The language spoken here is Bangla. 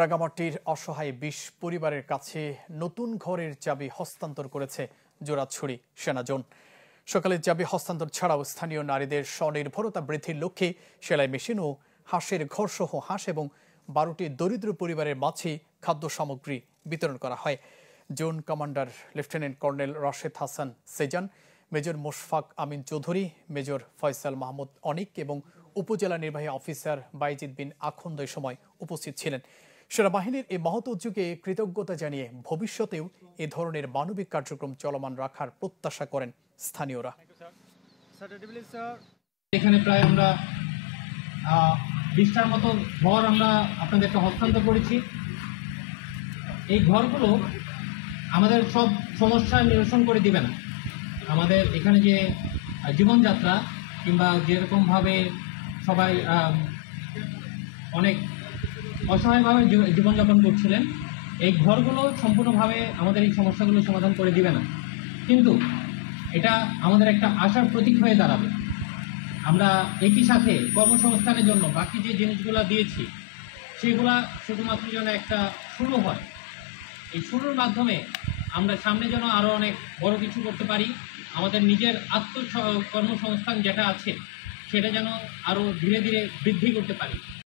রাঙামাটির অসহায় ২০ পরিবারের কাছে নতুন ঘরের চাবি হস্তান্তর করেছে জোড়াছড়ি সেনাজোন। সকালে চাবি হস্তান্তর ছাড়াও স্থানীয় নারীদের স্বনির্ভরতা বৃদ্ধির লক্ষ্যে সেলাই মেশিন ও হাঁসের ঘরসহ হাঁস এবং ১২টি দরিদ্র পরিবারের মাঝে খাদ্য সামগ্রী বিতরণ করা হয়। Zone commander lieutenant colonel Rashed Hasan Sezan, major Moshfak Amin Chowdhury, major Faisal Mahmud Anik এবং উপজেলা নির্বাহী অফিসার বাইজিদ বিন আখন্দ এ সময় উপস্থিত ছিলেন। সেনাবাহিনীর এই মহৎ উদ্যোগে কৃতজ্ঞতা জানিয়ে ভবিষ্যতেও এ ধরনের মানবিক কার্যক্রম চলমান রাখার প্রত্যাশা করেন স্থানীয়রা। এখানে প্রায় আমরা 20টার মতো ঘর আমরা আপনাদেরকে হস্তান্তর করেছি। এই ঘরগুলো আমাদের সব সমস্যা নিরসন করে দিবে না। আমাদের এখানে যে জীবনযাত্রা কিংবা যেরকমভাবে সবাই অনেক অসহায়ভাবে জীবনযাপন করছিলেন, এই ঘরগুলো সম্পূর্ণভাবে আমাদের এই সমস্যাগুলো সমাধান করে দিবে না, কিন্তু এটা আমাদের একটা আশার প্রতীক হয়ে দাঁড়াবে। আমরা একই সাথে কর্মসংস্থানের জন্য বাকি যে জিনিসগুলো দিয়েছি সেগুলা শুধুমাত্র যেন একটা শুরু হয়। এই শুরুর মাধ্যমে আমরা সামনে যেন আরও অনেক বড় কিছু করতে পারি। আমাদের নিজের কর্মসংস্থান যেটা আছে সেটা যেন আরও ধীরে ধীরে বৃদ্ধি করতে পারি।